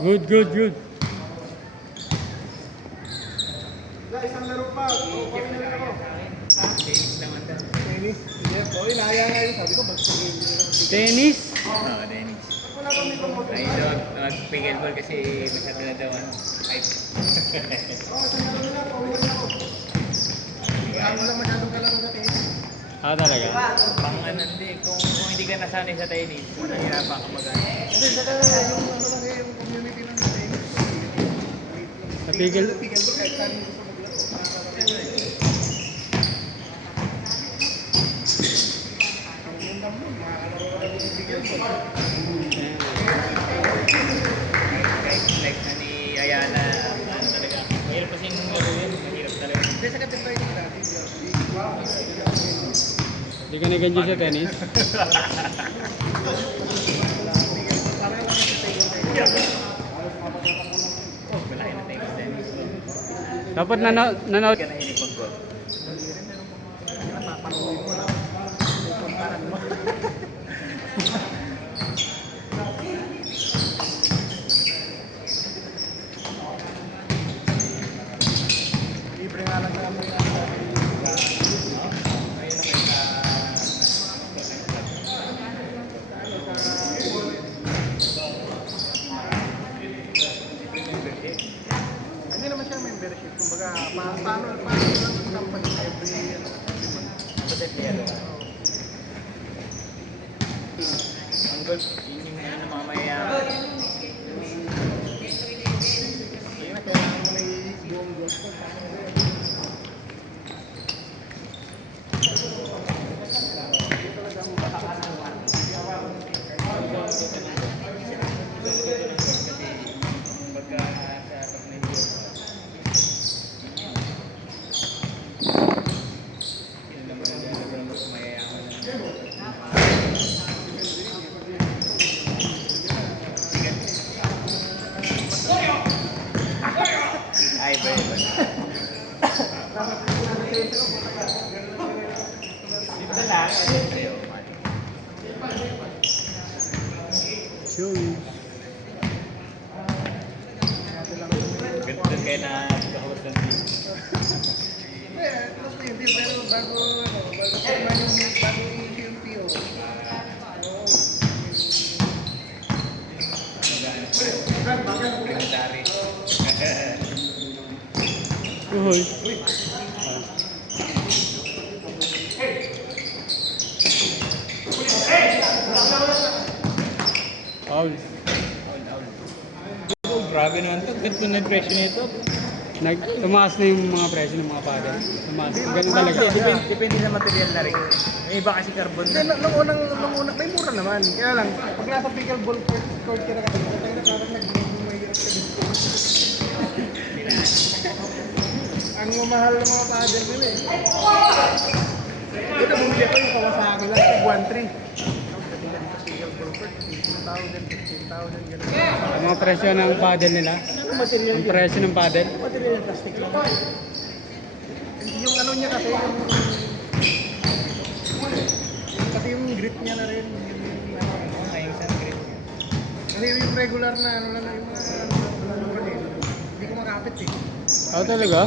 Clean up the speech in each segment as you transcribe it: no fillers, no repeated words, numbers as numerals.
Good, good, good. Isang laro pa. Okay na rin ako. Tennis naman daw. Tennis? Sige. Oo, inaya nga yun. Sabi ko, magpagin. Tennis? Oo, tennis. Wala kami kung mag- Ay, daw mag-pickleball kasi masyado na daw hype. Oo, isang laro na. Pauwi na ako. Wala masyadong kalaro na tennis. Ah, talaga? Pang ano, hindi. Kung hindi ka nasanay sa tennis, nahihirapan ka mag-ano. Hindi, saka yung ano kasi, yung community ng tennis. Napigil. Pigil ko kahit saan gusto maglaro. Ang gandang mo, makakalaro ka ng pigil ko. Kahit like na ni Ayana, ano talaga. Mahirap kasi yung laro yun. Mahirap talaga. Hindi, sa katibay ko dati. Hindi ka naganyo sa tennis? Wala yun na tennis. Dapat nanood. Hindi ka nahilig mag-golf. Libre nga lang sa amin. Hindi naman siya membership. Kumbaga, paano lang ang company every month. Ang golf, yun yung ano ng mga mayayaman. Hindi na, kailangan mo may buong golf course. Ay, ba yun? Dito lang. Ayaw, man. Shoes. Ganito kayo na kahawat ng team. Plus 20, pero bago firman yung bago yung PO. Secretary. Uhoy. Paul. Oh, grabe naman ito. Ganito na yung presyo nito. Tumaas na yung mga presyo ng mga paddle. Tumaas. Ganun talaga. Depende sa material na rin. May iba kasi carbon Hindi, na. nung unang, may mura naman. Kaya lang, pag nasa pickleball court ka na kasi, tayo na parang nag-mahirap ka din. Ang mamahal ng mga paddle nila eh. Ito, bumili ako yung Kawasaki lang, 1.3. Pickleball court, 15,000, 15,000, gano'n. Ang mga presyo ng paddle nila. Ano material Ang yun? presyo ng paddle. Material yung plastic lang. Yung ano niya kasi, pati yung grip niya na rin. Oo nga, yung sunscreen. Kasi yung regular na ano lang yung ano rin. Hindi ko makapit eh. Oh, talaga?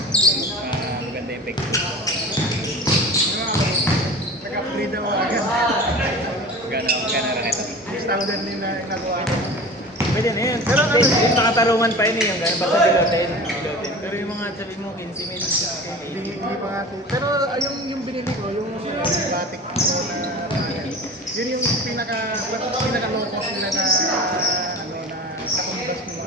Maganda yung effect. Nag-upgrade ako agad. Magana rin ito. 6,000 din na nagawa ko. Pwede na yun. Pero ano, yung nakatarungan pa yun eh. Yung gano'n, basta below 10. Pero yung mga sabi mo, 15 mil. Hindi pa nga. Pero yung binili ko, yung Batik ko na yun yung pinaka low cost nila na ano na katumbas mo.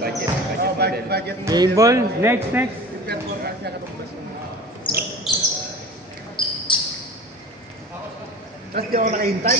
Budget Oh, model. budget mo. Game ball. Next. Yung performance niya katumbas mo. Tapos di ako nakahintay.